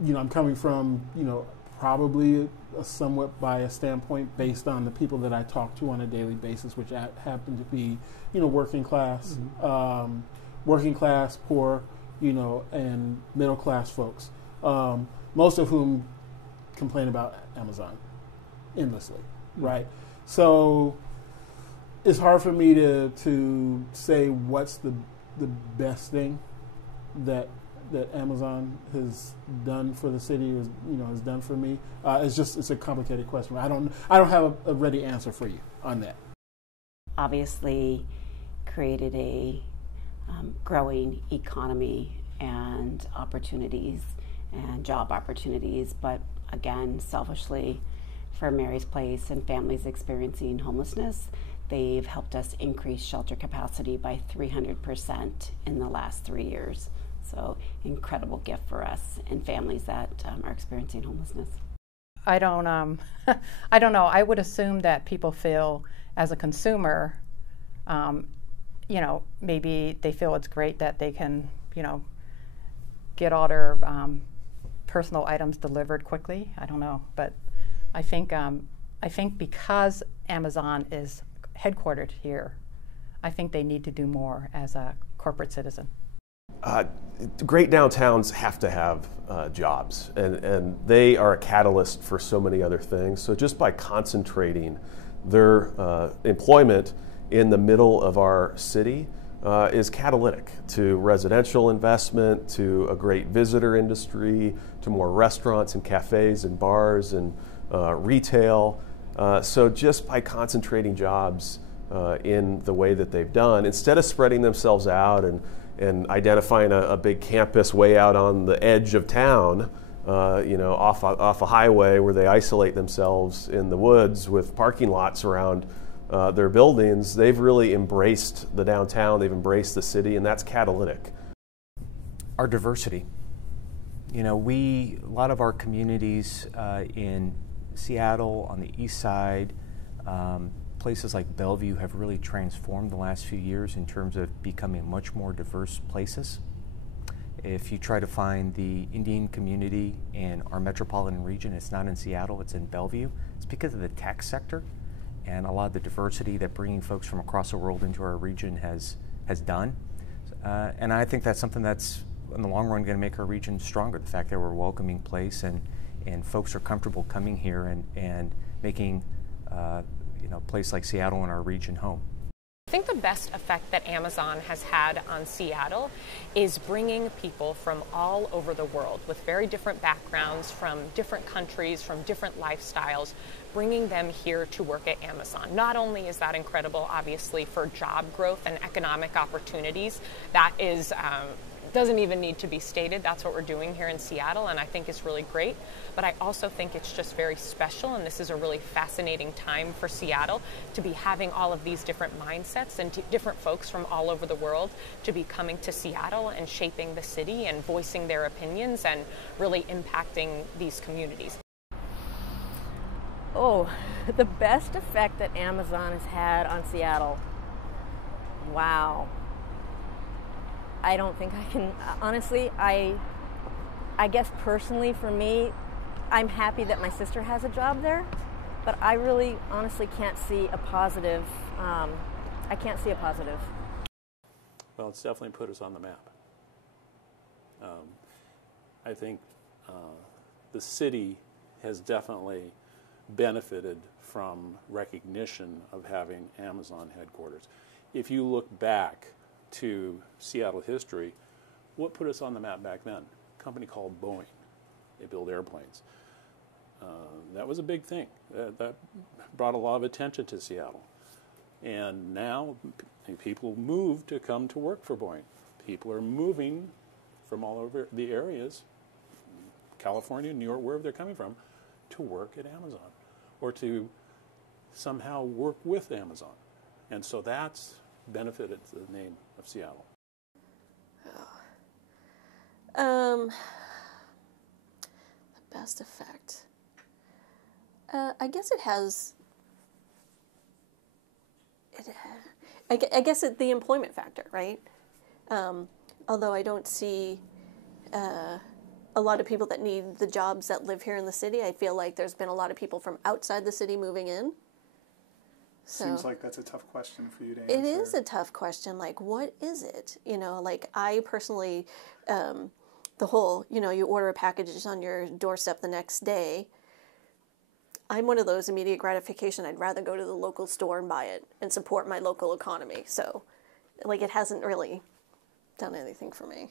I'm coming from, probably a somewhat biased standpoint based on the people that I talk to on a daily basis, which happen to be, working class, working class, poor, and middle class folks, most of whom complain about Amazon endlessly, right? So it's hard for me to say what's the best thing that Amazon has done for the city, or has done for me. It's a complicated question. I don't have a ready answer for you on that. Obviously, created a growing economy and opportunities and job opportunities, but again, selfishly, for Mary's Place and families experiencing homelessness, they've helped us increase shelter capacity by 300% in the last 3 years. So incredible gift for us and families that are experiencing homelessness. I don't know. I would assume that people feel, as a consumer, maybe they feel it's great that they can, get all their personal items delivered quickly. I don't know, but I think because Amazon is headquartered here, I think they need to do more as a corporate citizen. Great downtowns have to have jobs, and they are a catalyst for so many other things. So just by concentrating their employment in the middle of our city is catalytic to residential investment, to a great visitor industry, to more restaurants and cafes and bars and retail. So just by concentrating jobs in the way that they've done, instead of spreading themselves out and identifying a big campus way out on the edge of town, off a highway where they isolate themselves in the woods with parking lots around their buildings, they've really embraced the downtown, they've embraced the city, and that's catalytic. Our diversity. A lot of our communities in Seattle, on the east side, places like Bellevue have really transformed the last few years in terms of becoming much more diverse places. If you try to find the Indian community in our metropolitan region, it's not in Seattle, it's in Bellevue. It's because of the tech sector and a lot of the diversity that bringing folks from across the world into our region has done. And I think that's something that's, in the long run, going to make our region stronger. The fact that we're a welcoming place and folks are comfortable coming here and making a place like Seattle and our region home. I think the best effect that Amazon has had on Seattle is bringing people from all over the world with very different backgrounds, from different countries, from different lifestyles, bringing them here to work at Amazon. Not only is that incredible, obviously, for job growth and economic opportunities, that is doesn't even need to be stated. That's what we're doing here in Seattle, and I think it's really great. But I also think it's just very special, and this is a really fascinating time for Seattle to be having all of these different mindsets and different folks from all over the world to be coming to Seattle and shaping the city and voicing their opinions and really impacting these communities. Oh, the best effect that Amazon has had on Seattle. Wow. I don't think I can, honestly, I guess personally for me, I'm happy that my sister has a job there, but I really honestly can't see a positive, I can't see a positive. Well, it's definitely put us on the map. I think the city has definitely benefited from recognition of having Amazon headquarters. If you look back to Seattle history, what put us on the map back then? A company called Boeing. They build airplanes. That was a big thing. That brought a lot of attention to Seattle. And now people move to come to work for Boeing. People are moving from all over the areas, California, New York, wherever they're coming from, to work at Amazon or to somehow work with Amazon. And so that's benefited the name of Seattle. The best effect. I guess it has. I guess the employment factor, right? Although I don't see a lot of people that need the jobs that live here in the city. I feel like there's been a lot of people from outside the city moving in. So seems like that's a tough question for you to answer. it is a tough question. Like, what is it? You know, like I personally, the whole, you know, you order a package, it's on your doorstep the next day. I'm one of those immediate gratification. I'd rather go to the local store and buy it and support my local economy. So, like, it hasn't really done anything for me.